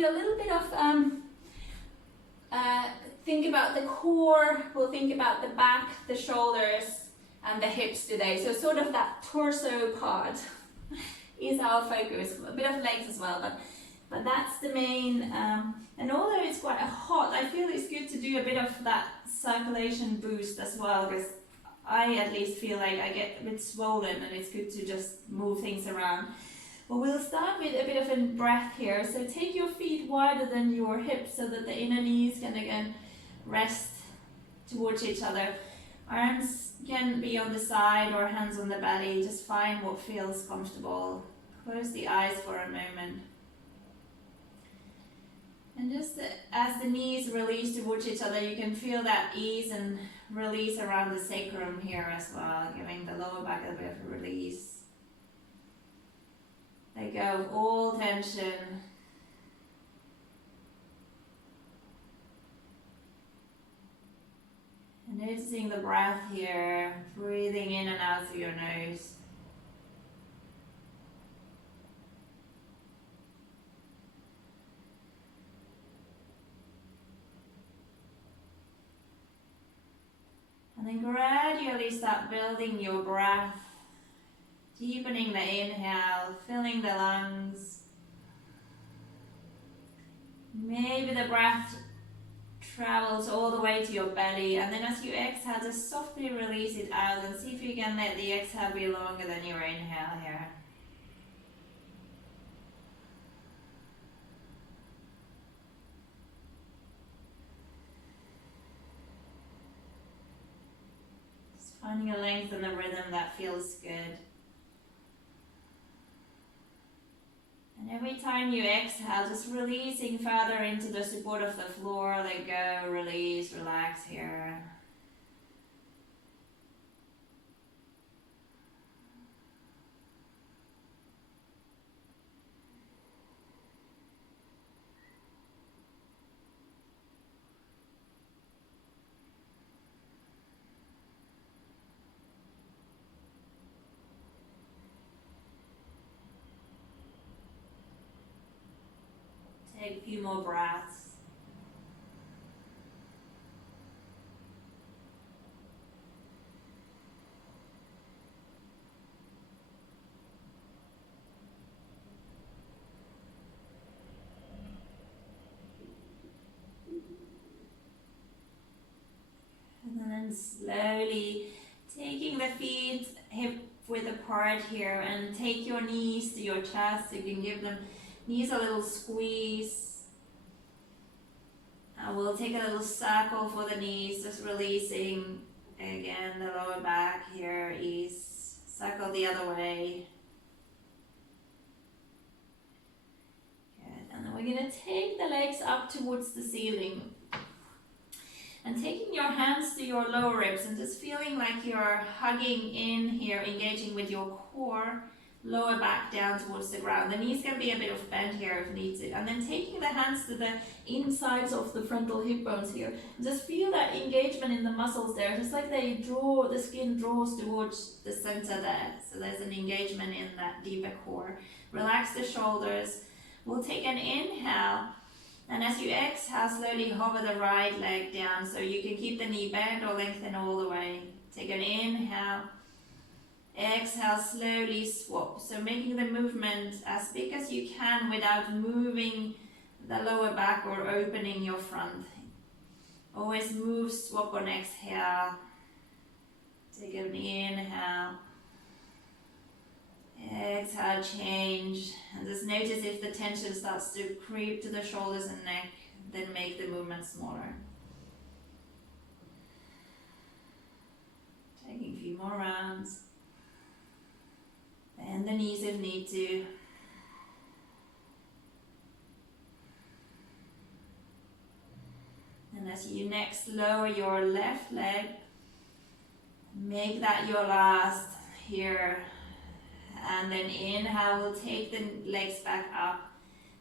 do a little bit of think about the core, we'll think about the back, the shoulders, and the hips today. So sort of that torso part is our focus. A bit of legs as well, but that's the main. And although it's quite hot, I feel it's good to do a bit of that circulation boost as well, because I at least feel like I get a bit swollen and it's good to just move things around. But we'll start with a bit of a breath here. So take your feet wider than your hips so that the inner knees can again rest towards each other. Arms can be on the side or hands on the belly. Just find what feels comfortable. Close the eyes for a moment. And just as the knees release towards each other, you can feel that ease and release around the sacrum here as well, giving the lower back a bit of a release. Let go of all tension. And noticing the breath here, breathing in and out through your nose. And then gradually start building your breath, deepening the inhale, filling the lungs. Maybe the breath travels all the way to your belly, and then as you exhale, just softly release it out and see if you can let the exhale be longer than your inhale here. Finding a length and a rhythm that feels good. And every time you exhale, just releasing further into the support of the floor. Let go, release, relax here. Take a few more breaths. And then slowly taking the feet hip width apart here, and take your knees to your chest. You can give them knees a little squeeze. And we'll take a little circle for the knees, just releasing again the lower back here, ease. Circle the other way. Good. And then we're going to take the legs up towards the ceiling. And taking your hands to your lower ribs and just feeling like you're hugging in here, engaging with your core. Lower back down towards the ground. The knees can be a bit of bend here if needed. And then taking the hands to the insides of the frontal hip bones here. Just feel that engagement in the muscles there. Just like they draw, the skin draws towards the center there. So there's an engagement in that deeper core. Relax the shoulders. We'll take an inhale. And as you exhale, slowly hover the right leg down. So you can keep the knee bent or lengthen all the way. Take an inhale. Exhale, slowly swap. So making the movement as big as you can without moving the lower back or opening your front. Always move, swap on exhale. Take an inhale. Exhale, change. And just notice if the tension starts to creep to the shoulders and neck, then make the movement smaller. Taking a few more rounds. Bend the knees if need to. And as you next lower your left leg, make that your last here. And then inhale, we'll take the legs back up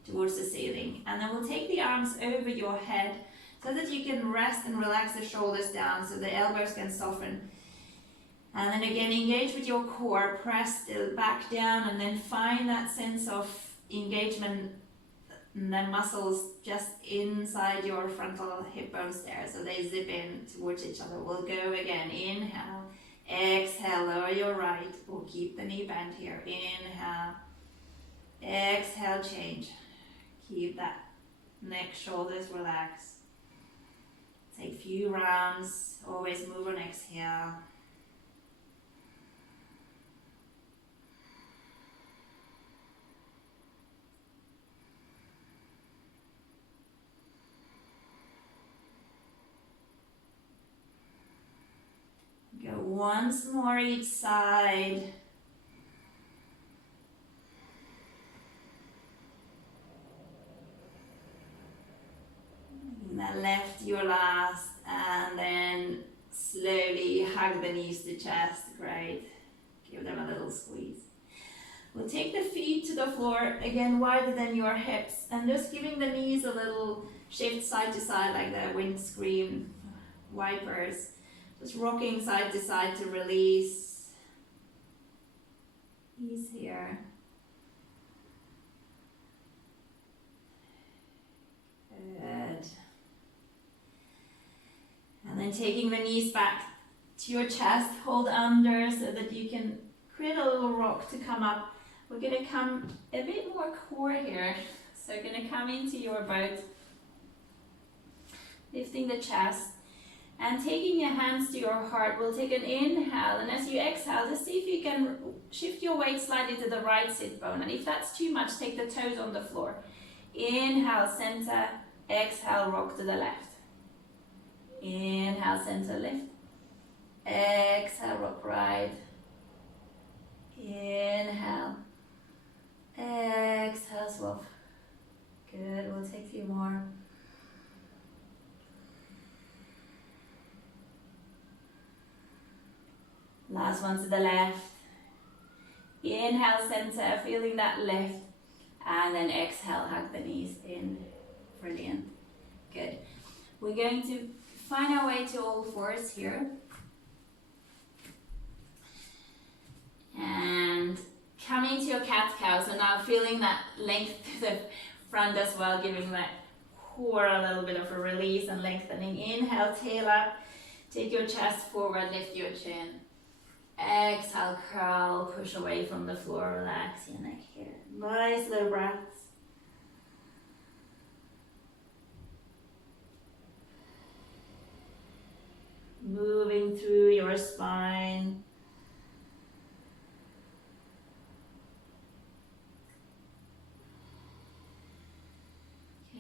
towards the ceiling. And then we'll take the arms over your head so that you can rest and relax the shoulders down so the elbows can soften. And then again, engage with your core, press still back down, and then find that sense of engagement the muscles just inside your frontal hip bones there, so they zip in towards each other. We'll go again. Inhale, exhale, lower your right. We'll keep the knee bent here. Inhale, exhale, change. Keep that neck, shoulders relaxed. Take a few rounds. Always move on exhale. Go once more each side. Then left your last, and then slowly hug the knees to chest. Great. Give them a little squeeze. We'll take the feet to the floor, again wider than your hips, and just giving the knees a little shift side to side like the windscreen wipers. Just rocking side to side to release. Ease here. Good. And then taking the knees back to your chest, hold under so that you can create a little rock to come up. We're going to come a bit more core here. So you're going to come into your boat, lifting the chest and taking your hands to your heart. We'll take an inhale, and as you exhale, just see if you can shift your weight slightly to the right sit bone. And if that's too much, take the toes on the floor. Inhale, center, exhale, rock to the left. Inhale, center, lift. Exhale, rock right. Inhale. Exhale, swap. Good, we'll take a few more. Last one to the left. Inhale, center, feeling that lift. And then exhale, hug the knees in. Brilliant. Good. We're going to find our way to all fours here. And come into your cat-cow. So now feeling that length to the front as well, giving that core a little bit of a release and lengthening. Inhale, tail up. Take your chest forward, lift your chin. Exhale, curl, push away from the floor, relax your neck here. Nice little breaths. Moving through your spine.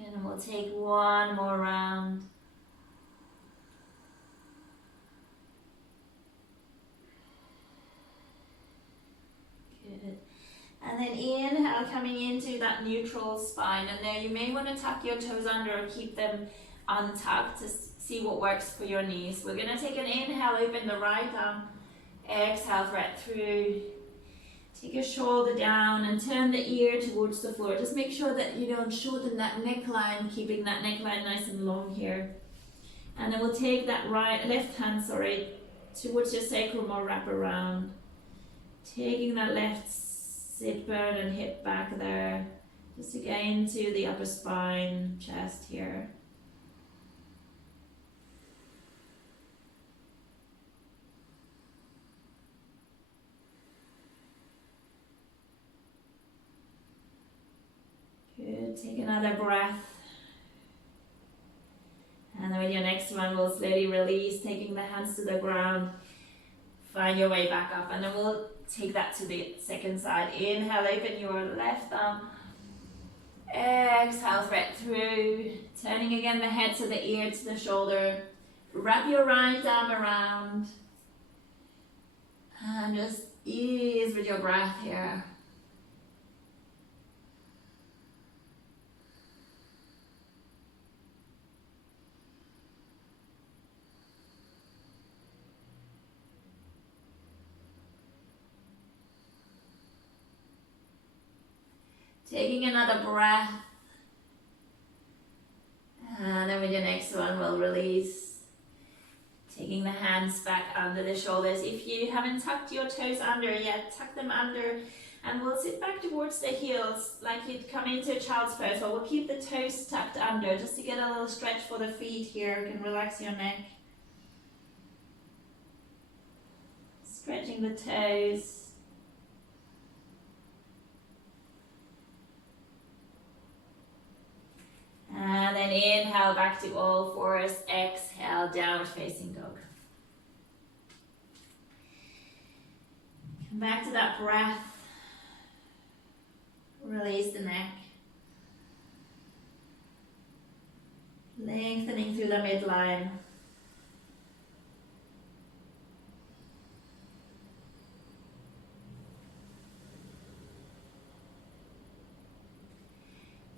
And we'll take one more round. Good. And then inhale, coming into that neutral spine. And now you may want to tuck your toes under or keep them untucked to see what works for your knees. We're going to take an inhale, open the right arm. Exhale, thread through. Take your shoulder down and turn the ear towards the floor. Just make sure that you don't shorten that neckline, keeping that neckline nice and long here. And then we'll take that left hand, towards your sacrum or wrap around. Taking that left sit bone and hip back there. Just again to the upper spine, chest here. Good, take another breath. And then with your next one, we'll slowly release, taking the hands to the ground. Find your way back up, and then we'll take that to the second side. Inhale, open your left arm. Exhale, thread through. Turning again the head to the ear, to the shoulder. Wrap your right arm around. And just ease with your breath here. Taking another breath. And then with your next one, we'll release. Taking the hands back under the shoulders. If you haven't tucked your toes under yet, tuck them under And we'll sit back towards the heels like you'd come into a child's pose, but we'll keep the toes tucked under just to get a little stretch for the feet here. You can relax your neck. Stretching the toes. And then inhale back to all fours, exhale, downward facing dog. Come back to that breath. Release the neck. Lengthening through the midline.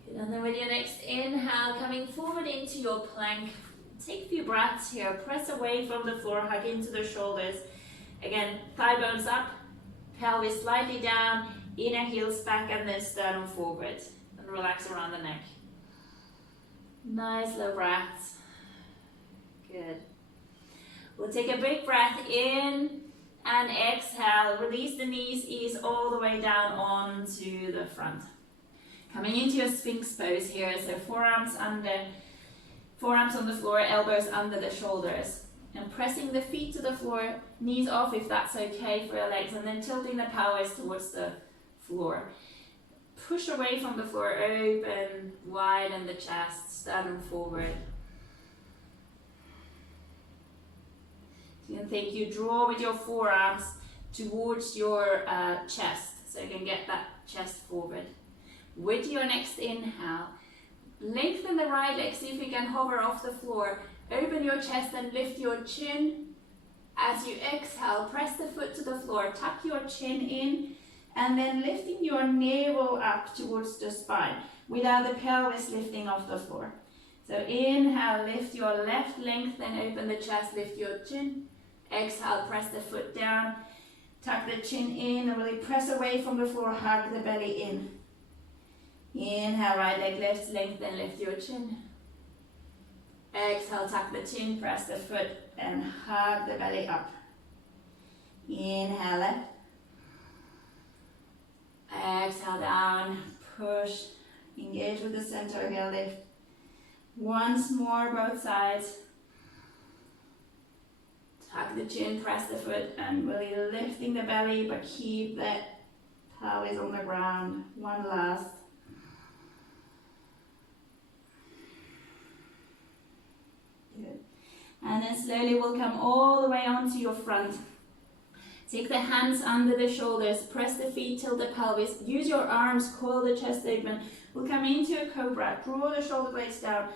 Good. And then with your next inhale, coming forward into your plank. Take a few breaths here. Press away from the floor, hug into the shoulders. Again, thigh bones up, pelvis slightly down, inner heels back, and then sternum forward. And relax around the neck. Nice low breaths. Good. We'll take a big breath in and exhale. Release the knees, ease all the way down onto the front. Coming into your Sphinx pose here. So forearms on the floor, elbows under the shoulders. And pressing the feet to the floor, knees off if that's okay for your legs, and then tilting the pelvis towards the floor. Push away from the floor, open, widen the chest, sternum forward. So you can think you draw with your forearms towards your chest, so you can get that chest forward. With your next inhale, lengthen the right leg, see if you can hover off the floor. Open your chest and lift your chin. As you exhale, press the foot to the floor, tuck your chin in, and then lifting your navel up towards the spine without the pelvis lifting off the floor. So inhale, lift your left, lengthen, open the chest, lift your chin. Exhale, press the foot down, tuck the chin in, and really press away from the floor, hug the belly in. Inhale, right leg lifts, lengthen, lift your chin. Exhale, tuck the chin, press the foot, and hug the belly up. Inhale, left. Exhale, down, push, engage with the center, heel lift. Once more, both sides. Tuck the chin, press the foot, and really lifting the belly, but keep that pelvis on the ground. One last. Good. And then slowly we'll come all the way onto your front. Take the hands under the shoulders, press the feet, tilt the pelvis, use your arms, coil the chest open. We'll come into a cobra, draw the shoulder blades down,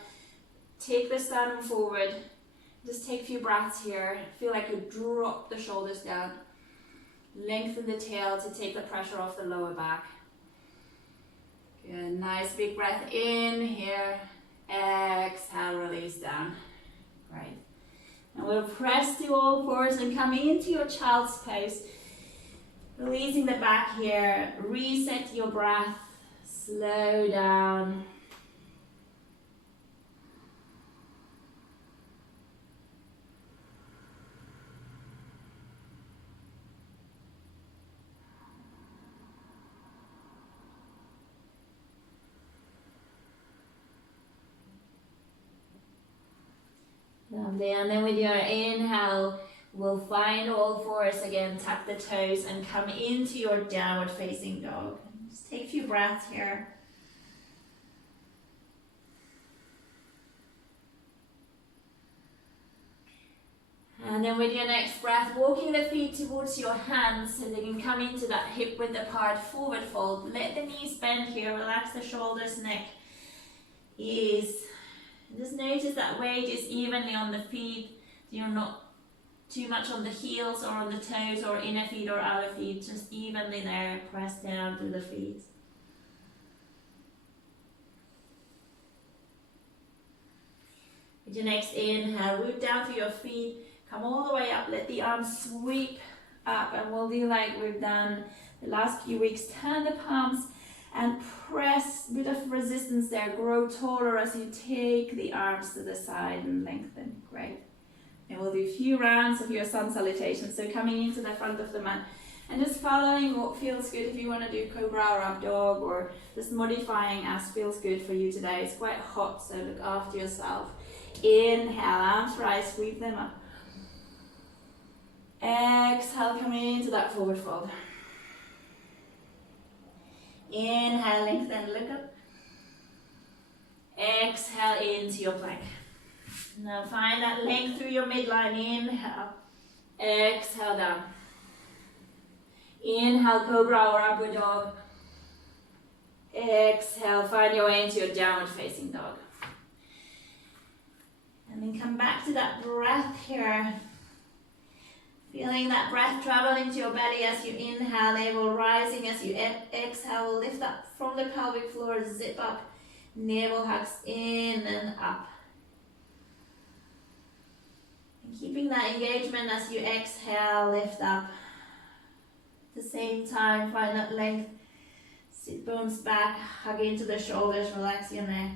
take the sternum forward. Just take a few breaths here. Feel like you drop the shoulders down. Lengthen the tail to take the pressure off the lower back. Good, nice big breath in here. Exhale, release down. Great. And we'll press to all fours and come into your child's pose. Releasing the back here. Reset your breath. Slow down. Lovely, and then with your inhale, we'll find all fours again, tuck the toes and come into your downward facing dog. Just take a few breaths here. And then with your next breath, walking the feet towards your hands so they can come into that hip width apart forward fold. Let the knees bend here, relax the shoulders, neck, ease. Just notice that weight is evenly on the feet. You're not too much on the heels or on the toes or inner feet or outer feet. Just evenly there. Press down through the feet. With your next inhale, root down through your feet. Come all the way up. Let the arms sweep up. And we'll do like we've done the last few weeks. Turn the palms and press, bit of resistance there, grow taller as you take the arms to the side and lengthen. Great. And we'll do a few rounds of your sun salutation. So coming into the front of the mat, And just following what feels good. If you want to do cobra or up dog, or just modifying as feels good for you today. It's quite hot, so look after yourself. Inhale, arms rise, sweep them up. Exhale, come into that forward fold. Inhale, lengthen, look up. Exhale into your plank. Now find that length through your midline. Inhale, exhale down. Inhale, cobra or upward dog. Exhale, find your way into your downward facing dog. And then come back to that breath here. Feeling that breath travel into your belly as you inhale, navel rising. As you exhale, lift up from the pelvic floor, zip up. Navel hugs in and up. And keeping that engagement as you exhale, lift up. At the same time, find that length. Sit bones back, hug into the shoulders, relax your neck.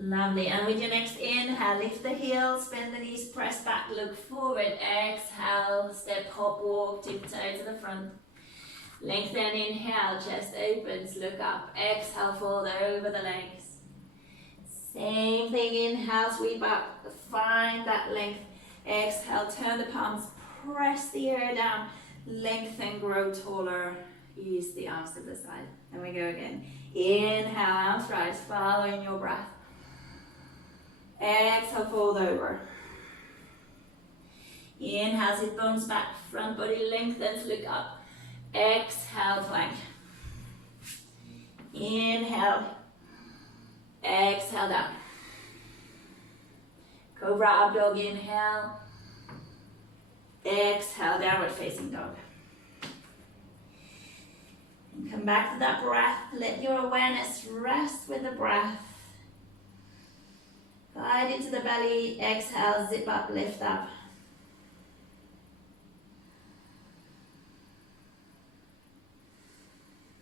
Lovely, and with your next inhale, lift the heels, bend the knees, press back, look forward. Exhale, step, hop, walk, tiptoe to the front. Lengthen, inhale, chest opens, look up. Exhale, fold over the legs. Same thing, inhale, sweep up, find that length. Exhale, turn the palms, press the air down. Lengthen, grow taller, ease the arms to the side. And we go again. Inhale, arms rise, following your breath. Exhale, fold over. Inhale, sit bones back, front body lengthens, look up. Exhale, plank. Inhale. Exhale, down. Cobra up dog, inhale. Exhale, downward facing dog. And come back to that breath. Let your awareness rest with the breath. Glide into the belly. Exhale, zip up, lift up.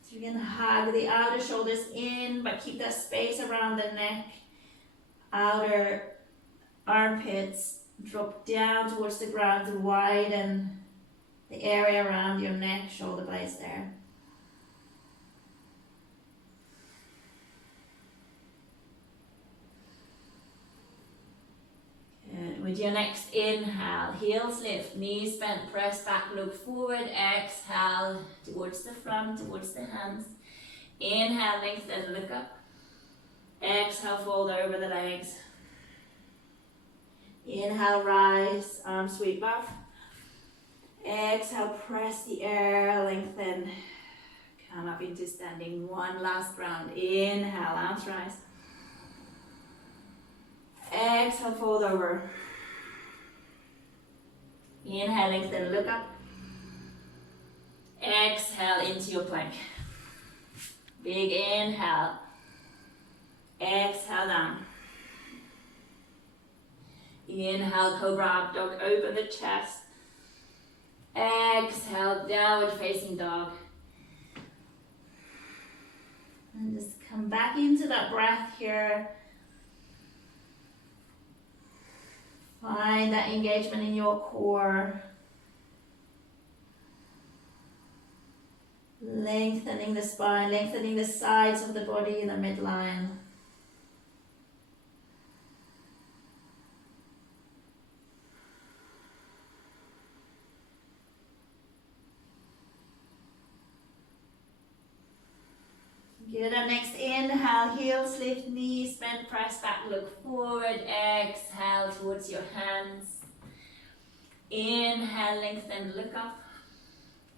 So you're going to hug the outer shoulders in, but keep that space around the neck. Outer armpits drop down towards the ground to widen the area around your neck, shoulder blades there. Good. With your next inhale, heels lift, knees bent, press back, look forward. Exhale towards the front, towards the hands. Inhale, lengthen, look up. Exhale, fold over the legs. Inhale, rise, arms sweep up. Exhale, press the air, lengthen. Come up into standing. One last round. Inhale, arms rise. Exhale, fold over. Inhale, lengthen, look up. Exhale into your plank. Big inhale. Exhale down. Inhale, cobra up dog, open the chest. Exhale, downward facing dog. And just come back into that breath here. Find that engagement in your core. Lengthening the spine, lengthening the sides of the body in the midline. Good, and next inhale, heels lift, knees bend, press back, look forward. Exhale towards your hands. Inhale, lengthen, look up.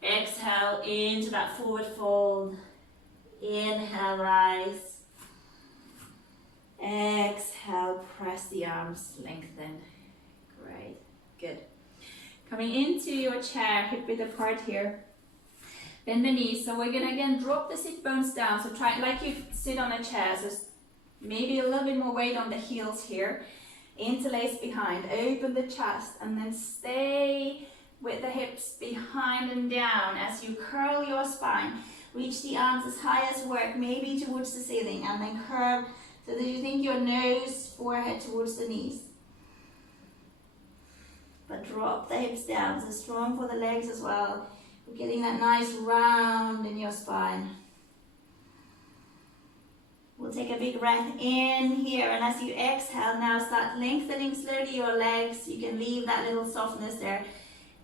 Exhale into that forward fold. Inhale, rise. Exhale, press the arms, lengthen. Great, good. Coming into your chair, hip width apart here. Bend the knees. So we're gonna again drop the sit bones down. So try like you sit on a chair. So maybe a little bit more weight on the heels here. Interlace behind. Open the chest and then stay with the hips behind and down as you curl your spine. Reach the arms as high as work, maybe towards the ceiling, and then curve so that you think your nose, forehead towards the knees. But drop the hips down, so strong for the legs as well. We're getting that nice round in your spine. We'll take a big breath in here, and as you exhale, now start lengthening slowly your legs. You can leave that little softness there,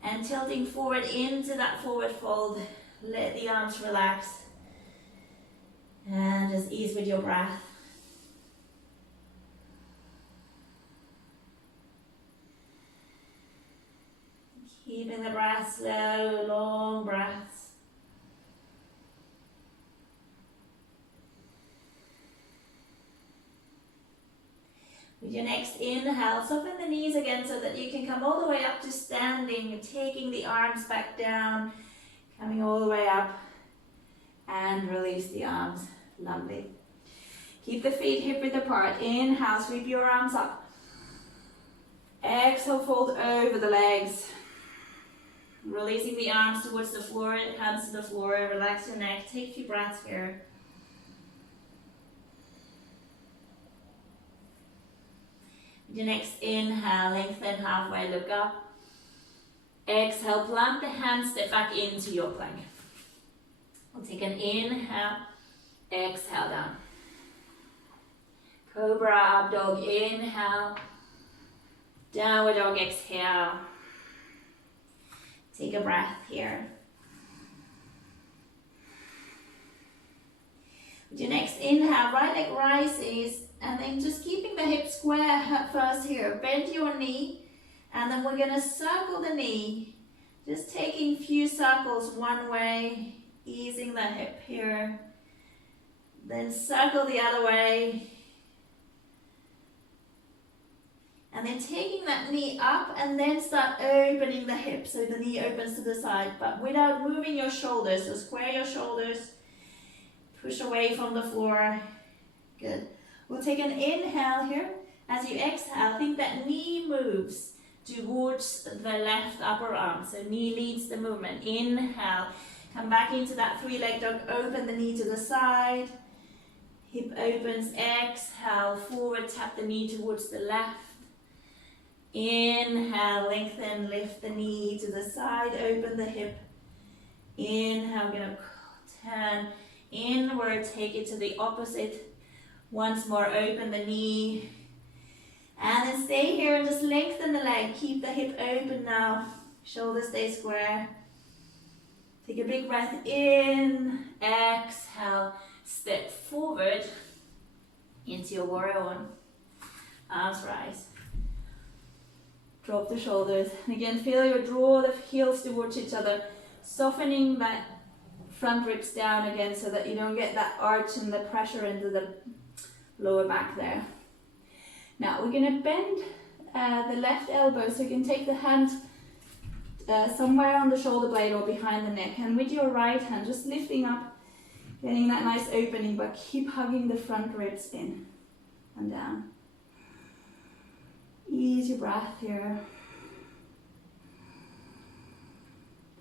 and tilting forward into that forward fold. Let the arms relax, and just ease with your breath. Keeping the breath slow, long breaths. With your next inhale, soften the knees again so that you can come all the way up to standing, taking the arms back down, coming all the way up, and release the arms. Lovely. Keep the feet hip width apart. Inhale, sweep your arms up. Exhale, fold over the legs. Releasing the arms towards the floor, hands to the floor, relax your neck, take a few breaths here. Your next inhale, lengthen halfway, look up. Exhale, plant the hands, step back into your plank. We'll take an inhale, exhale down. Cobra up dog, inhale. Downward dog, exhale. Take a breath here. With your next inhale, right leg rises, and then just keeping the hips square first here. Bend your knee, and then we're gonna circle the knee. Just taking a few circles one way, easing the hip here. Then circle the other way. And then taking that knee up, and then start opening the hip so the knee opens to the side, but without moving your shoulders. So square your shoulders, push away from the floor. Good. We'll take an inhale here. As you exhale, think that knee moves towards the left upper arm. So knee leads the movement. Inhale. Come back into that three-leg dog. Open the knee to the side. Hip opens. Exhale. Forward. Tap the knee towards the left. Inhale. Lengthen. Lift the knee to the side. Open the hip. Inhale. I'm going to turn inward. Take it to the opposite. Once more, open the knee. And then stay here and just lengthen the leg. Keep the hip open now. Shoulders stay square. Take a big breath in. Exhale. Step forward into your warrior one. Arms rise. Drop the shoulders. And again, feel you draw the heels towards each other. Softening that front ribs down again so that you don't get that arch and the pressure into the lower back there. Now we're going to bend the left elbow, so you can take the hand somewhere on the shoulder blade or behind the neck, and with your right hand just lifting up, getting that nice opening, but keep hugging the front ribs in and down. Ease your breath here.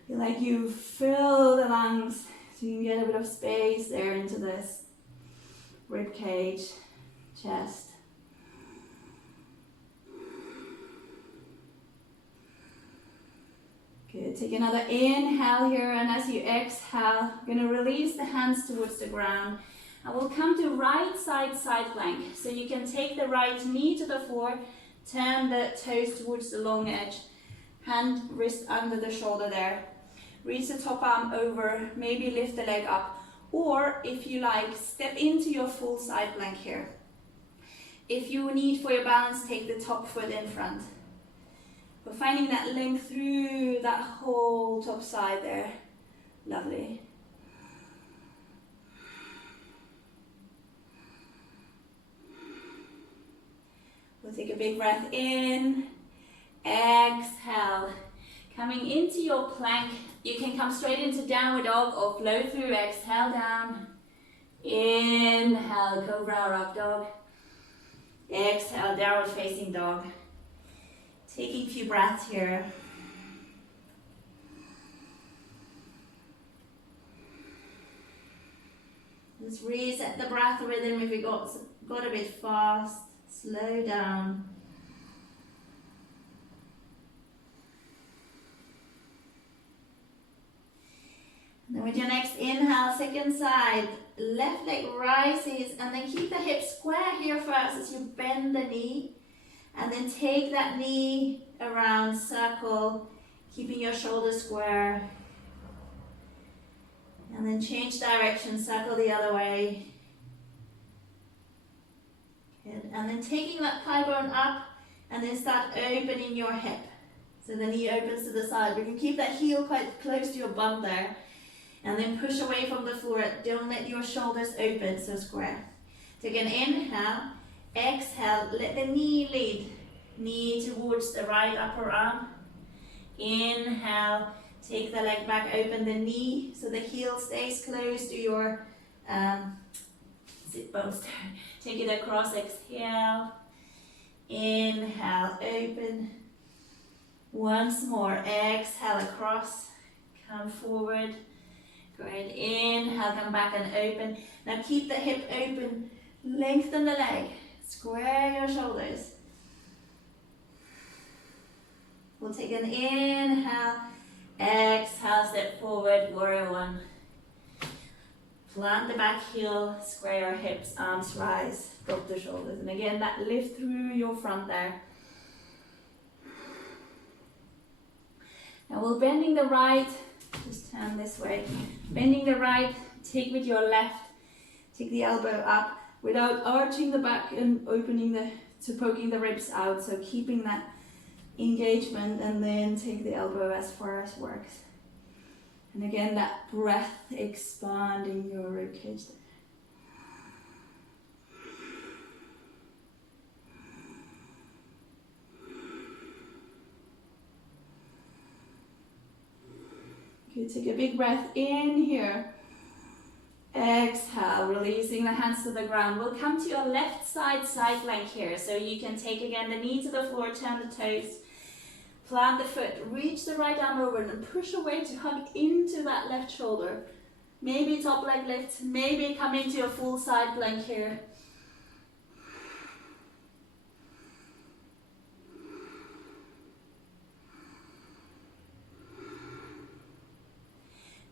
Feel like you fill the lungs so you can get a bit of space there into this rib cage, chest. Good. Take another inhale here, and as you exhale, you're going to release the hands towards the ground. And we'll come to right side plank. So you can take the right knee to the floor, turn the toes towards the long edge, hand, wrist under the shoulder there. Reach the top arm over, maybe lift the leg up. Or, if you like, step into your full side plank here. If you need for your balance, take the top foot in front. We're finding that length through that whole top side there. Lovely. We'll take a big breath in. Exhale. Coming into your plank, you can come straight into downward dog or flow through. Exhale down. Inhale, cobra or up dog. Exhale, downward facing dog. Taking a few breaths here. Just reset the breath rhythm. If it got a bit fast, slow down. And then with your next inhale, second side, left leg rises, and then keep the hips square here first as you bend the knee. And then take that knee around, circle, keeping your shoulders square. And then change direction, circle the other way. Good. And then taking that thigh bone up, and then start opening your hip. So the knee opens to the side. We can keep that heel quite close to your bum there. And then push away from the floor. Don't let your shoulders open, so square. Take an inhale. Exhale, let the knee lead. Knee towards the right upper arm. Inhale, take the leg back, open the knee so the heel stays close to your sit bones. Take it across, exhale. Inhale, open. Once more, exhale across, come forward. Great, inhale, come back and open. Now keep the hip open, lengthen the leg, square your shoulders. We'll take an inhale, exhale, step forward, warrior one. Plant the back heel, square your hips, arms rise, drop the shoulders. And again, that lift through your front there. Now we're bending the right, just turn this way. Bending the right, take with your left, take the elbow up without arching the back and opening poking the ribs out. So keeping that engagement, and then take the elbow as far as works. And again, that breath expanding your ribcage. Okay, take a big breath in here. Exhale, releasing the hands to the ground. We'll come to your left side plank here. So you can take again the knee to the floor, turn the toes, plant the foot, reach the right arm over and push away to hug into that left shoulder. Maybe top leg lift, maybe come into a full side plank here.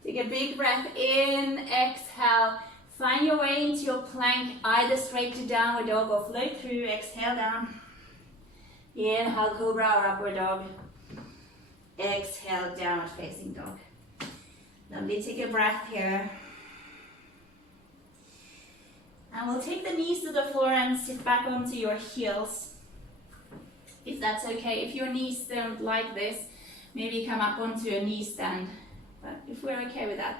Take a big breath in, exhale. Find your way into your plank, either straight to downward dog or float through, exhale down. Inhale, cobra or upward dog. Exhale, downward facing dog. Lovely, take a breath here. And we'll take the knees to the floor and sit back onto your heels. If that's okay, if your knees don't like this, maybe come up onto a knee stand. But if we're okay with that,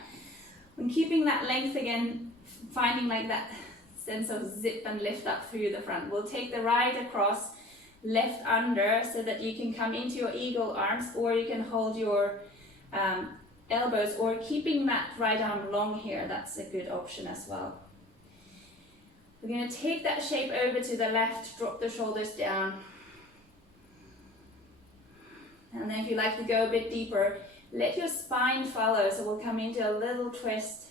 when keeping that length again, finding like that sense of zip and lift up through the front, we'll take the right across, left under, so that you can come into your eagle arms, or you can hold your elbows, or keeping that right arm long here, that's a good option as well. We're going to take that shape over to the left, drop the shoulders down. And then if you like to go a bit deeper, let your spine follow, so we'll come into a little twist.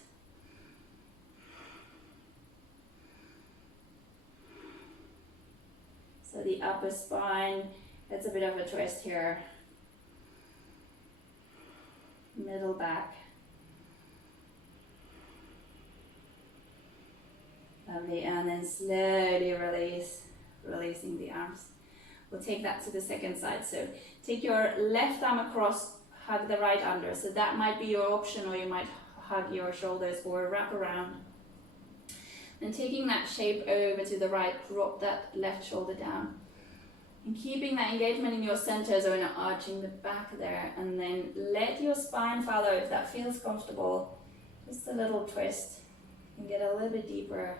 So the upper spine, that's a bit of a twist here. Middle back. Lovely, and then slowly release, releasing the arms. We'll take that to the second side. So take your left arm across, hug the right under. So that might be your option, or you might hug your shoulders or wrap around. Then taking that shape over to the right, drop that left shoulder down. And keeping that engagement in your center, so not arching the back there. And then let your spine follow if that feels comfortable. Just a little twist. And get a little bit deeper.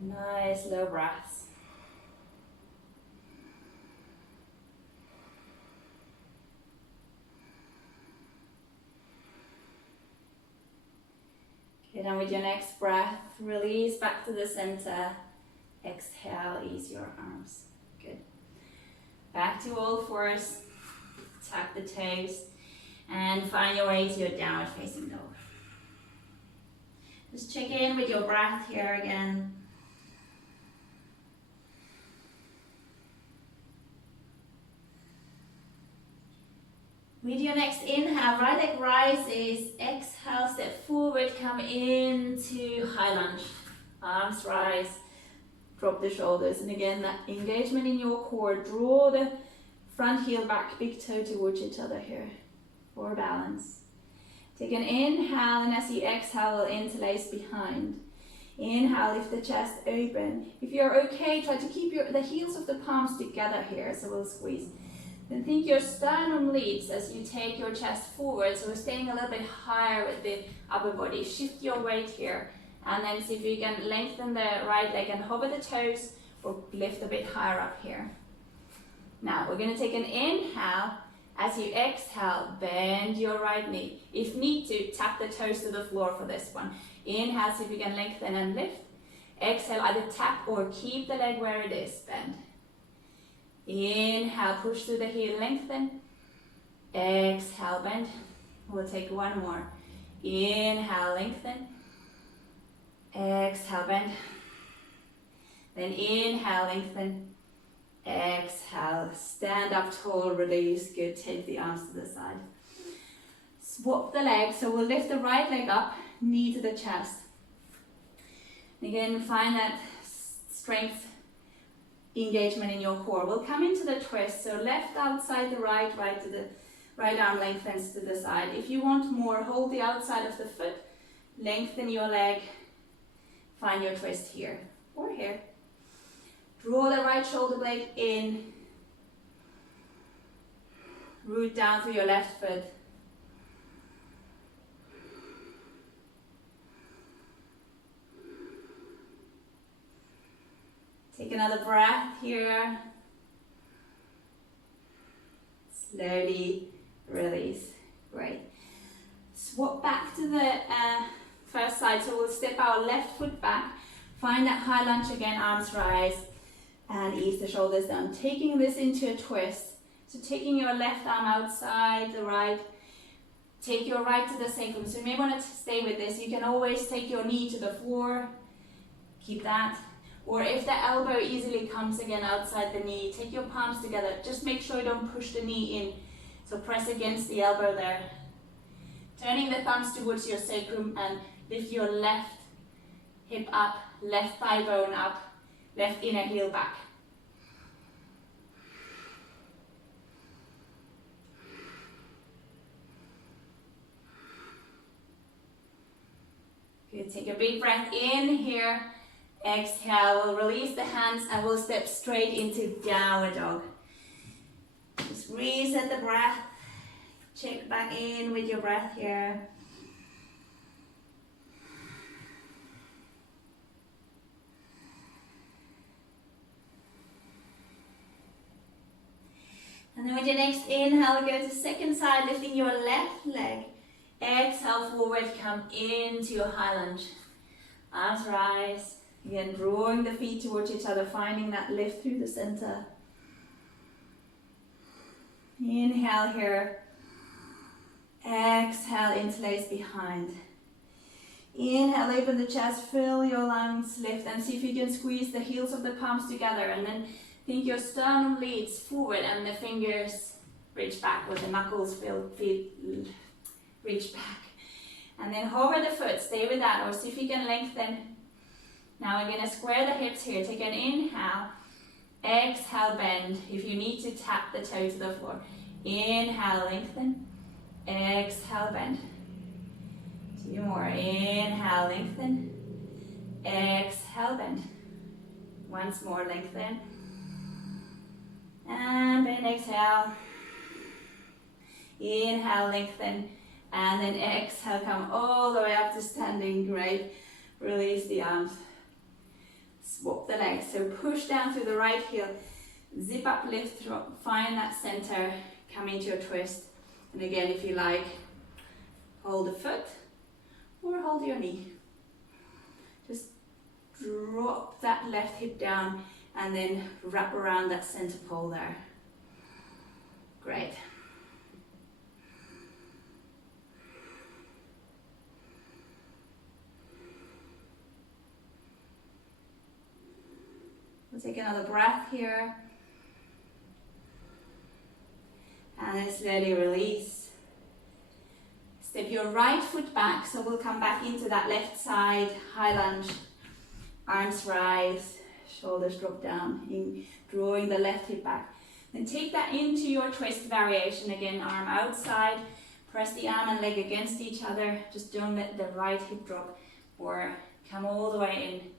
Nice low breaths. Okay, then with your next breath, release back to the center. Exhale, ease your arms. Good. Back to all fours. Tuck the toes. And find your way to your downward facing dog. Just check in with your breath here again. With your next inhale, right leg rises, exhale, step forward, come into high lunge. Arms rise, drop the shoulders, and again that engagement in your core. Draw the front heel back, big toe towards each other here for balance. Take an inhale, and as you exhale, we'll interlace behind. Inhale, lift the chest open. If you're okay, try to keep the heels of the palms together here, so we'll squeeze. Then think your sternum leads as you take your chest forward, so we're staying a little bit higher with the upper body. Shift your weight here, and then see if you can lengthen the right leg and hover the toes, or lift a bit higher up here. Now, we're going to take an inhale. As you exhale, bend your right knee. If need to, tap the toes to the floor for this one. Inhale, see if you can lengthen and lift. Exhale, either tap or keep the leg where it is, bend. Inhale, push through the heel, lengthen. Exhale, bend. We'll take one more. Inhale, lengthen. Exhale, bend. Then inhale, lengthen. Exhale, stand up tall, release, good. Take the arms to the side. Swap the legs, so we'll lift the right leg up, knee to the chest. Again, find that strength engagement in your core. We'll come into the twist, so left outside the right to the right arm lengthens to the side. If you want more, hold the outside of the foot, lengthen your leg, find your twist here or here. Draw the right shoulder blade in, root down through your left foot. Take another breath here. Slowly release. Great. Swap back to the first side. So we'll step our left foot back. Find that high lunge again, arms rise. And ease the shoulders down. Taking this into a twist. So taking your left arm outside the right. Take your right to the sacrum. So you may want to stay with this. You can always take your knee to the floor. Keep that. Or if the elbow easily comes again outside the knee, take your palms together. Just make sure you don't push the knee in. So press against the elbow there. Turning the thumbs towards your sacrum and lift your left hip up, left thigh bone up, left inner heel back. Good, take a big breath in here. Exhale, we'll release the hands and we'll step straight into downward dog. Just reset the breath. Check back in with your breath here. And then with your next inhale, go to second side, lifting your left leg. Exhale, forward, come into your high lunge. Arms rise. Again, drawing the feet towards each other, finding that lift through the center. Inhale here. Exhale, interlace behind. Inhale, open the chest, fill your lungs, lift, and see if you can squeeze the heels of the palms together. And then think your sternum leads forward and the fingers reach back, or the knuckles reach back. And then hover the foot, stay with that, or see if you can lengthen. Now we're going to square the hips here. Take an inhale. Exhale, bend. If you need to, tap the toe to the floor. Inhale, lengthen. Exhale, bend. Two more. Inhale, lengthen. Exhale, bend. Once more, lengthen. And bend, exhale. Inhale, lengthen. And then exhale, come all the way up to standing. Great. Release the arms. Swap the legs. So push down through the right heel. Zip up, lift, find that center. Come into your twist. And again, if you like, hold the foot or hold your knee. Just drop that left hip down and then wrap around that center pole there. Great. We'll take another breath here. And then slowly release. Step your right foot back, so we'll come back into that left side, high lunge. Arms rise, shoulders drop down, in drawing the left hip back. Then take that into your twist variation again, arm outside. Press the arm and leg against each other. Just don't let the right hip drop or come all the way in.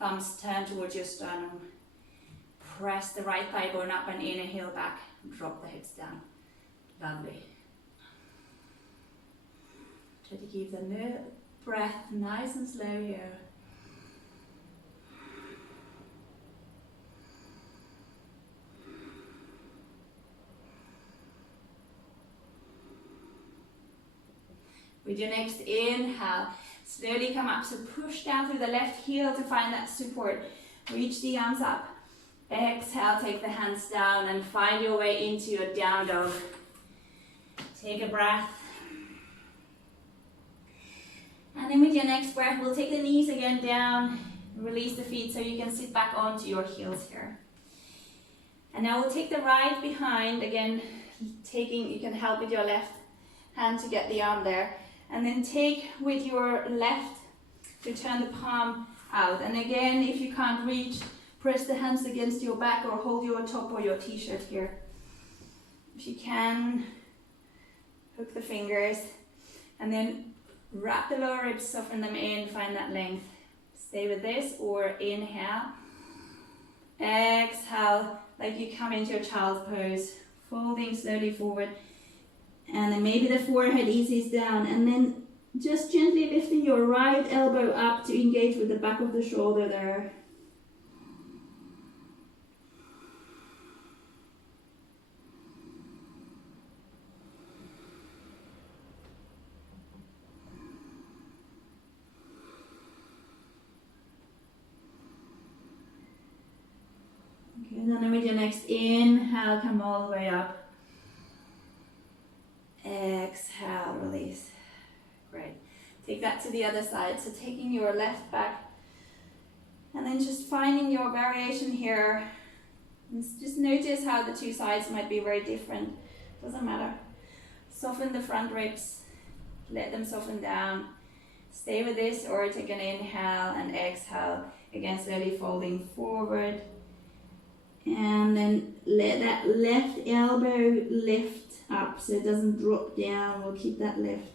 Thumbs turn towards your sternum. Press the right thigh bone up and in, heel back. Drop the hips down. Lovely. Try to keep the breath nice and slow here. With your next inhale, slowly come up. So push down through the left heel to find that support. Reach the arms up. Exhale, take the hands down and find your way into your down dog. Take a breath. And then with your next breath, we'll take the knees again down. Release the feet so you can sit back onto your heels here. And now we'll take the right behind. Again, you can help with your left hand to get the arm there. And then take with your left to turn the palm out. And again, if you can't reach, press the hands against your back or hold your top or your t-shirt here. If you can, hook the fingers. And then wrap the lower ribs, soften them in, find that length. Stay with this or inhale. Exhale, like you come into your child's pose. Folding slowly forward. And then maybe the forehead eases down, and then just gently lifting your right elbow up to engage with the back of the shoulder there. Okay, and then with your next inhale, come all the way up. Exhale, release. Great. Take that to the other side. So taking your left back and then just finding your variation here. And just notice how the two sides might be very different. Doesn't matter. Soften the front ribs. Let them soften down. Stay with this or take an inhale and exhale. Again, slowly folding forward. And then let that left elbow lift up so it doesn't drop down. We'll keep that lift.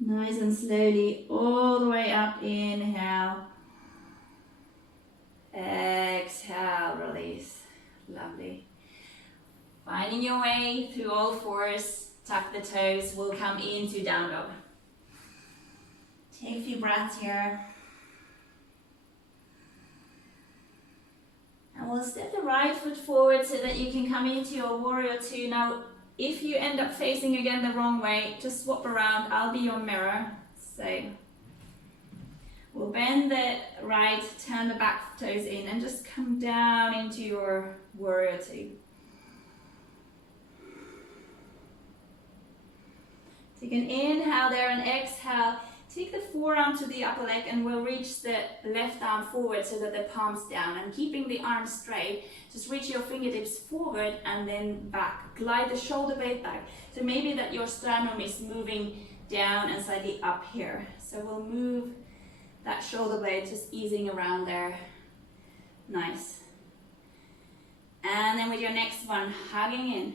Nice and slowly all the way up. Inhale. Exhale, release. Lovely. Finding your way through all fours, tuck the toes, we'll come into down dog. Take a few breaths here. And we'll step the right foot forward so that you can come into your warrior two. Now, if you end up facing again the wrong way, just swap around, I'll be your mirror. So, we'll bend the right, turn the back toes in and just come down into your warrior two. Take an inhale there and exhale. Take the forearm to the upper leg and we'll reach the left arm forward so that the palm's down. And keeping the arm straight, just reach your fingertips forward and then back. Glide the shoulder blade back. So maybe that your sternum is moving down and slightly up here. So we'll move that shoulder blade, just easing around there. Nice. And then with your next one, hugging in.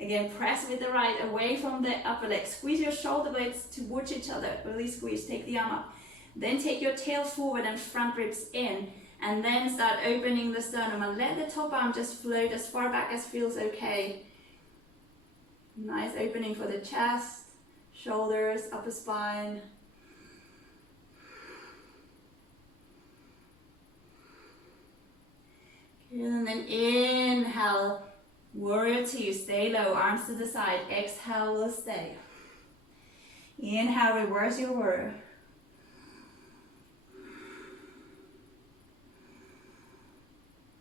Again, press with the right away from the upper leg. Squeeze your shoulder blades towards each other. Really squeeze. Take the arm up. Then take your tail forward and front ribs in. And then start opening the sternum. And let the top arm just float as far back as feels okay. Nice opening for the chest, shoulders, upper spine. Good. And then inhale. Warrior two, stay low, arms to the side. Exhale, will stay. Inhale, reverse your warrior.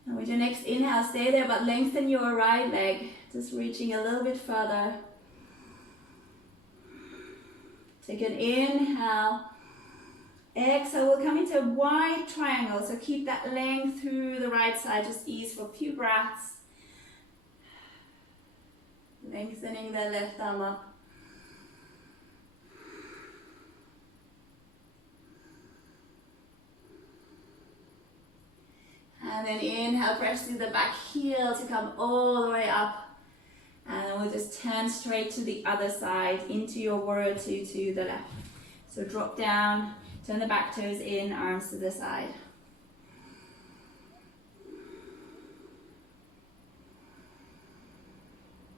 And with your next inhale, stay there, but lengthen your right leg, just reaching a little bit further. Take an inhale. Exhale, we'll come into a wide triangle, so keep that length through the right side, just ease for a few breaths. Lengthening the left arm up. And then inhale, press through the back heel to come all the way up. And then we'll just turn straight to the other side, into your warrior two to the left. So drop down, turn the back toes in, arms to the side.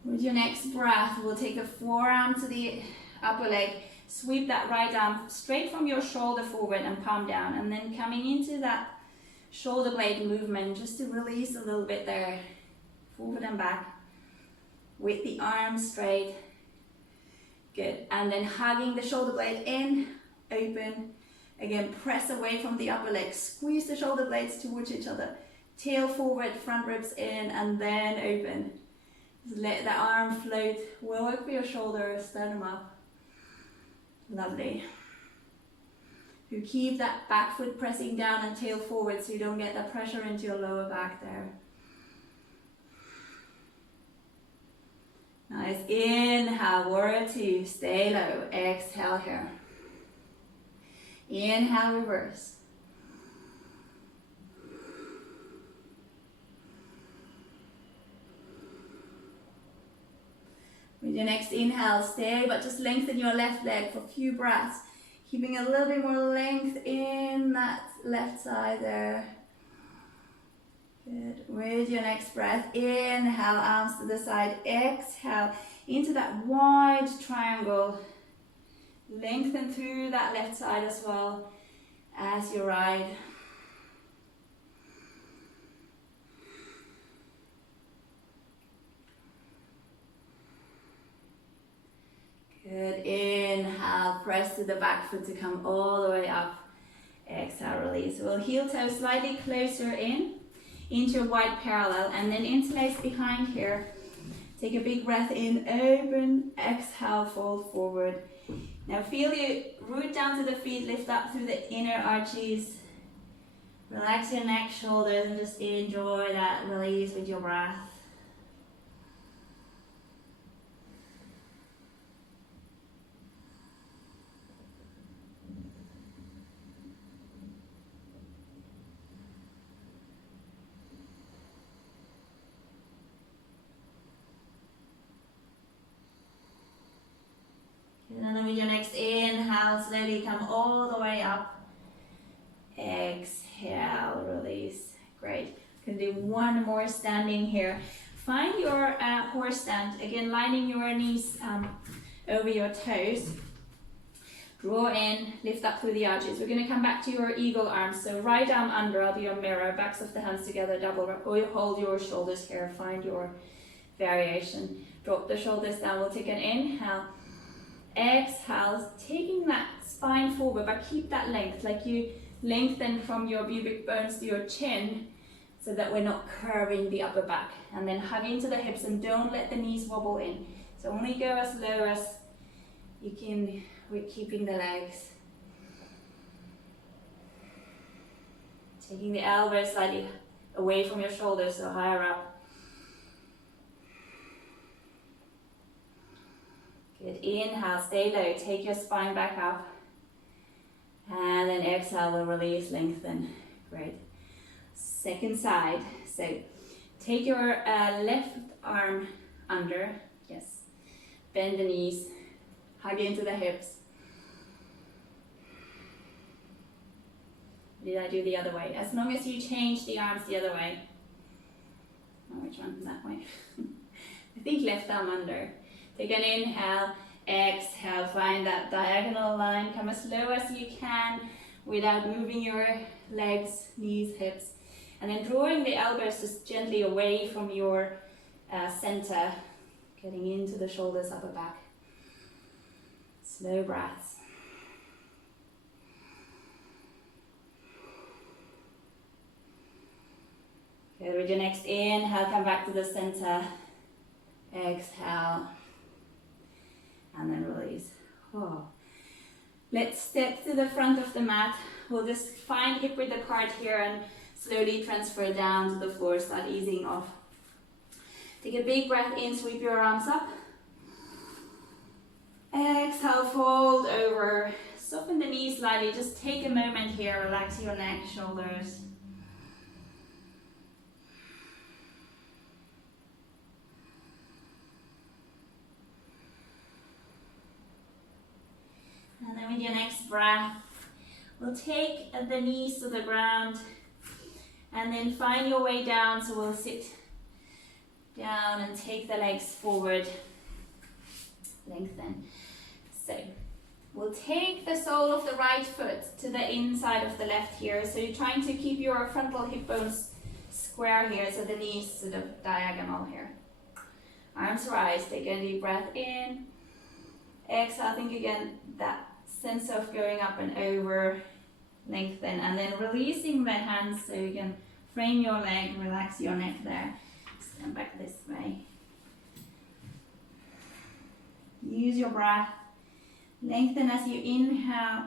With your next breath, we'll take the forearm to the upper leg, sweep that right arm straight from your shoulder forward and palm down, and then coming into that shoulder blade movement, just to release a little bit there, forward and back, with the arms straight. Good, and then hugging the shoulder blade in, open. Again, press away from the upper leg, squeeze the shoulder blades towards each other, tail forward, front ribs in, and then open. Just let the arm float, work for your shoulders, stand them up. Lovely. You keep that back foot pressing down and tail forward so you don't get that pressure into your lower back there. Nice, inhale, warrior two, stay low, exhale here. Inhale, reverse. With your next inhale, stay, but just lengthen your left leg for a few breaths. Keeping a little bit more length in that left side there. Good. With your next breath, inhale, arms to the side, exhale, into that wide triangle. Lengthen through that left side as well as you ride. Good, inhale, press to the back foot to come all the way up. Exhale, release. We'll heel toe slightly closer in, into a wide parallel, and then interlace behind here. Take a big breath in, open, exhale, fold forward. Now feel you root down to the feet, lift up through the inner arches. Relax your neck, shoulders, and just enjoy that release with your breath. And then with your next inhale, slowly come all the way up. Exhale, release. Great. Gonna do one more standing here. Find your horse stand. Again, lining your knees over your toes. Draw in, lift up through the arches. We're gonna come back to your eagle arms. So right arm under, I'll be your mirror. Backs of the hands together, double wrap. Or you hold your shoulders here. Find your variation. Drop the shoulders down. We'll take an inhale. Exhale, taking that spine forward, but keep that length, like you lengthen from your pubic bones to your chin, so that we're not curving the upper back. And then hug into the hips and don't let the knees wobble in. So only go as low as you can with keeping the legs. Taking the elbows slightly away from your shoulders, so higher up. Good, inhale, stay low, take your spine back up. And then exhale, we'll release, lengthen. Great. Second side. So take your left arm under, yes. Bend the knees, hug into the hips. Did I do the other way? As long as you change the arms the other way. Oh, which one? That way. I think left arm under. Take an inhale, exhale, find that diagonal line, come as low as you can without moving your legs, knees, hips. And then drawing the elbows just gently away from your center, getting into the shoulders, upper back. Slow breaths. Good, with your next inhale, come back to the center. Exhale. And then release. Oh. Let's step to the front of the mat. We'll just find hip width apart here and slowly transfer down to the floor. Start easing off. Take a big breath in, sweep your arms up. Exhale, fold over. Soften the knees slightly. Just take a moment here. Relax your neck, shoulders. And then with your next breath, we'll take the knees to the ground and then find your way down. So we'll sit down and take the legs forward. Lengthen. So we'll take the sole of the right foot to the inside of the left here. So you're trying to keep your frontal hip bones square here, so the knees sort of diagonal here. Arms rise, take a deep breath in. Exhale, think again that sense of going up and over, lengthen, and then releasing the hands so you can frame your leg, relax your neck there. Stand back this way. Use your breath. Lengthen as you inhale.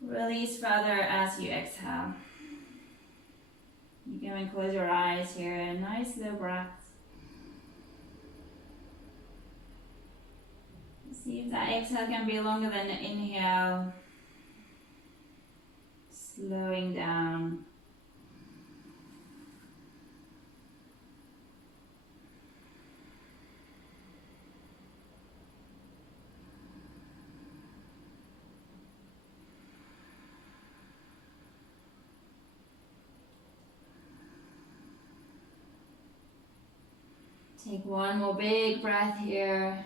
Release further as you exhale. You can close your eyes here. Nice slow breath. See if that exhale can be longer than the inhale. Slowing down. Take one more big breath here.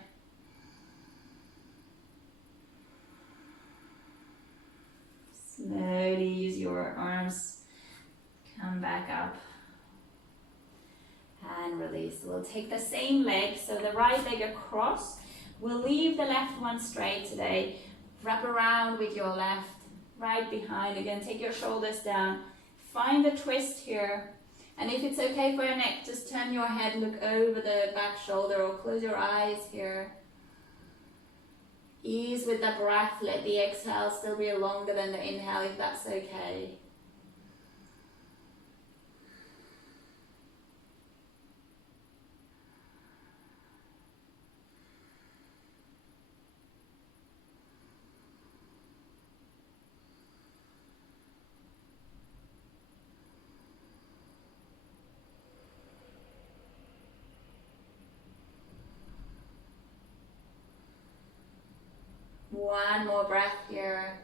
Slowly use your arms, come back up and release. We'll take the same leg, so the right leg across. We'll leave the left one straight today. Wrap around with your left, right behind. Again, take your shoulders down. Find a twist here. And if it's okay for your neck, just turn your head, look over the back shoulder or close your eyes here. Ease with the breath, let the exhale still be longer than the inhale if that's okay. One more breath here.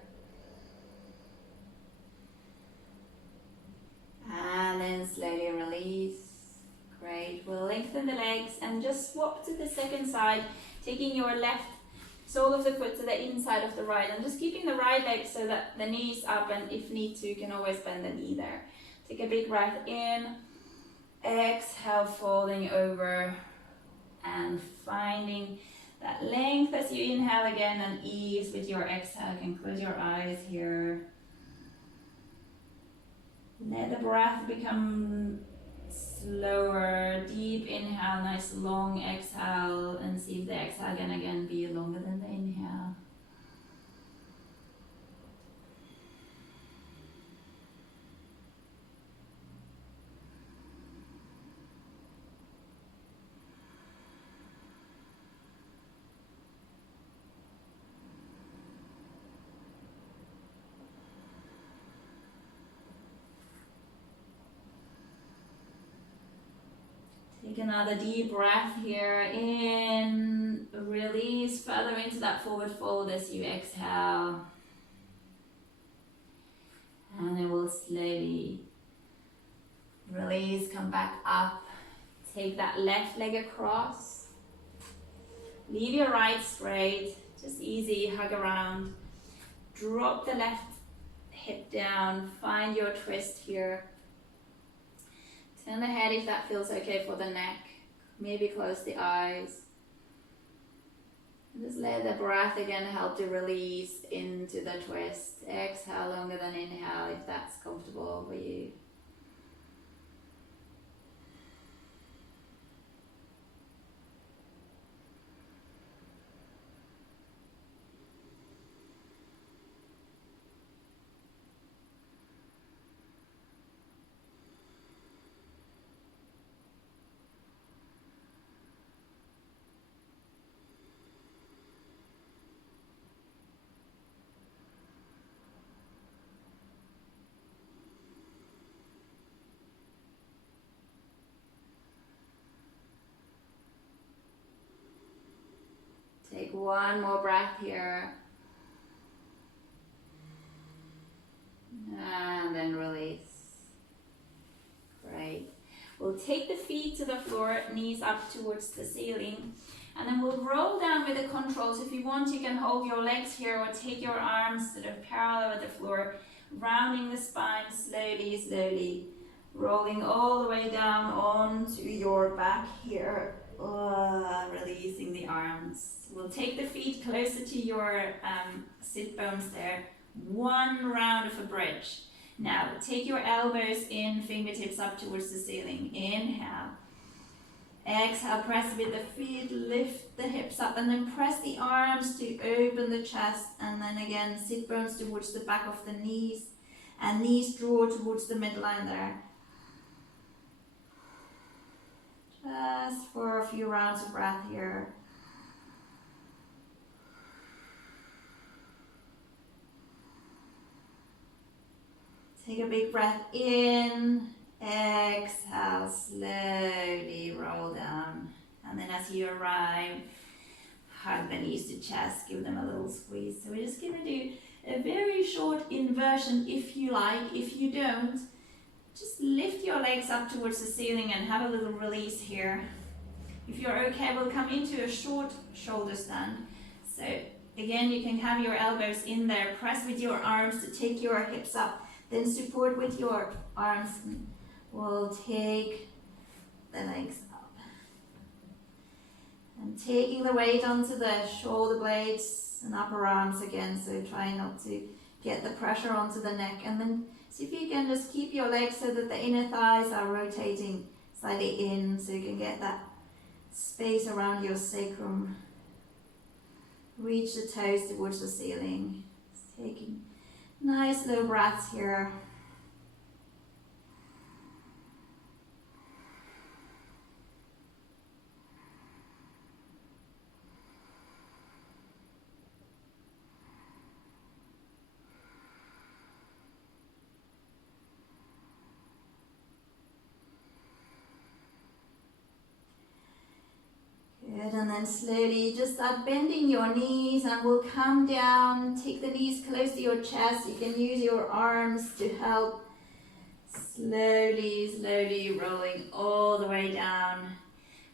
And then slowly release. Great. We'll lengthen the legs and just swap to the second side, taking your left sole of the foot to the inside of the right and just keeping the right leg so that the knee's up, and if need to, you can always bend the knee there. Take a big breath in. Exhale, folding over and finding that length as you inhale again, and ease with your exhale. You can close your eyes here. Let the breath become slower. Deep inhale, nice long exhale, and see if the exhale can again be longer than the inhale. Take another deep breath here in, release further into that forward fold as you exhale. And then we'll slowly release, come back up. Take that left leg across. Leave your right straight, just easy, hug around. Drop the left hip down, find your twist here. Turn the head if that feels okay for the neck. Maybe close the eyes. Just let the breath again help to release into the twist. Exhale longer than inhale if that's comfortable for you. Take one more breath here. And then release. Great. We'll take the feet to the floor, knees up towards the ceiling. And then we'll roll down with the controls. If you want, you can hold your legs here or take your arms sort of parallel with the floor, rounding the spine slowly, slowly. Rolling all the way down onto your back here. Releasing the arms. We'll take the feet closer to your sit bones there. One round of a bridge. Now take your elbows in, fingertips up towards the ceiling. Inhale. Exhale, press with the feet, lift the hips up, and then press the arms to open the chest. And then again, sit bones towards the back of the knees. And knees draw towards the midline there. Just for a few rounds of breath here. Take a big breath in, exhale, slowly roll down. And then as you arrive, hug the knees to chest, give them a little squeeze. So we're just going to do a very short inversion if you like. If you don't, just lift your legs up towards the ceiling and have a little release here. If you're okay, we'll come into a short shoulder stand. So again, you can have your elbows in there, press with your arms to take your hips up. Then support with your arms. We'll take the legs up. And taking the weight onto the shoulder blades and upper arms again. So try not to get the pressure onto the neck. And then see if you can just keep your legs so that the inner thighs are rotating slightly in. So you can get that space around your sacrum. Reach the toes towards the ceiling. Just taking nice low breaths here. Good, and then slowly just start bending your knees and we'll come down. Take the knees close to your chest. You can use your arms to help. Slowly, slowly rolling all the way down.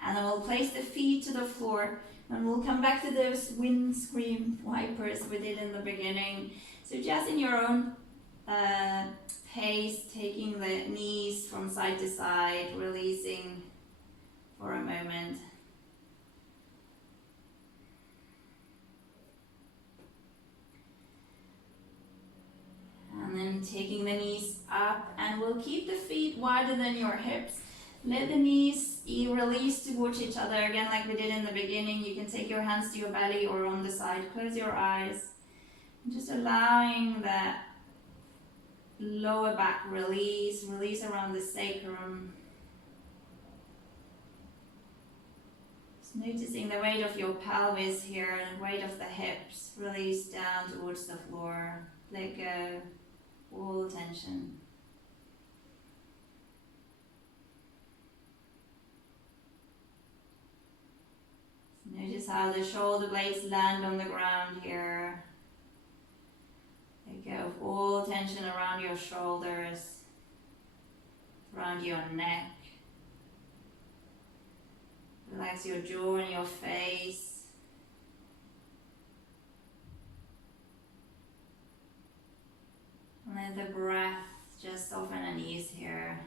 And then we'll place the feet to the floor and we'll come back to those windscreen wipers we did in the beginning. So just in your own pace, taking the knees from side to side, releasing for a moment. And then taking the knees up, and we'll keep the feet wider than your hips. Let the knees release towards each other again like we did in the beginning. You can take your hands to your belly or on the side. Close your eyes. And just allowing that lower back release around the sacrum. Just noticing the weight of your pelvis here and weight of the hips. Release down towards the floor. Let go. All tension. Notice how the shoulder blades land on the ground here. Let go of all tension around your shoulders, around your neck. Relax your jaw and your face. Let the breath just soften and ease here.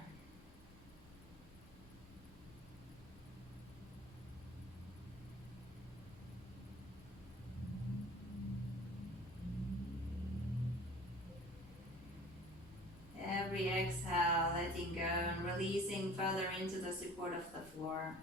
Every exhale, letting go and releasing further into the support of the floor.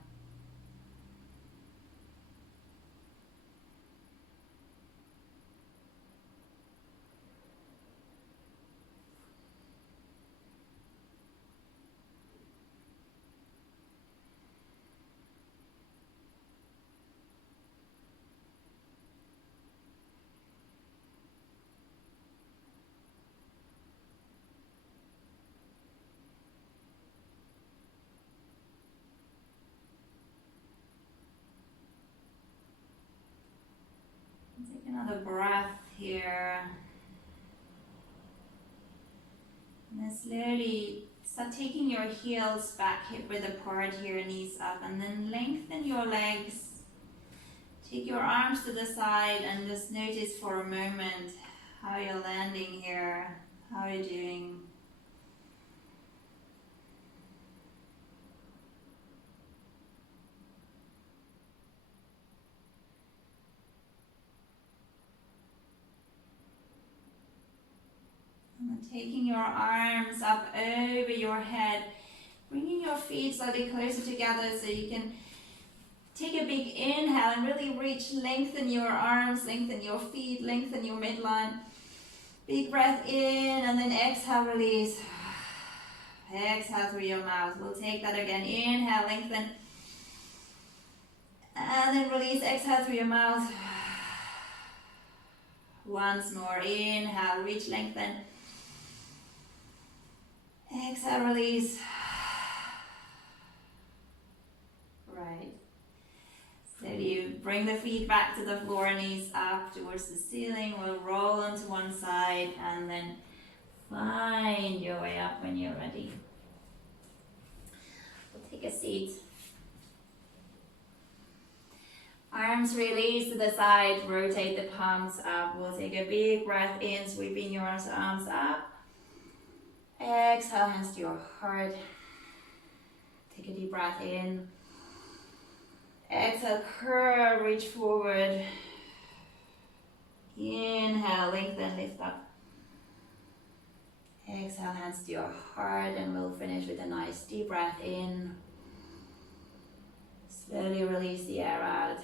Another breath here. And then slowly start taking your heels back, hip width apart here, knees up, and then lengthen your legs. Take your arms to the side and just notice for a moment how you're landing here, how you're doing. And then taking your arms up over your head, bringing your feet slightly closer together so you can take a big inhale and really reach, lengthen your arms, lengthen your feet, lengthen your midline. Big breath in and then exhale, release. Exhale through your mouth. We'll take that again. Inhale, lengthen. And then release, exhale through your mouth. Once more, inhale, reach, lengthen. Exhale, release. Right. So you bring the feet back to the floor, knees up towards the ceiling. We'll roll onto one side and then find your way up when you're ready. We'll take a seat. Arms release to the side, rotate the palms up. We'll take a big breath in, sweeping your arms up. Exhale, hands to your heart. Take a deep breath in. Exhale, curl, reach forward. Inhale, lengthen, lift up. Exhale, hands to your heart, and we'll finish with a nice deep breath in. Slowly release the air out.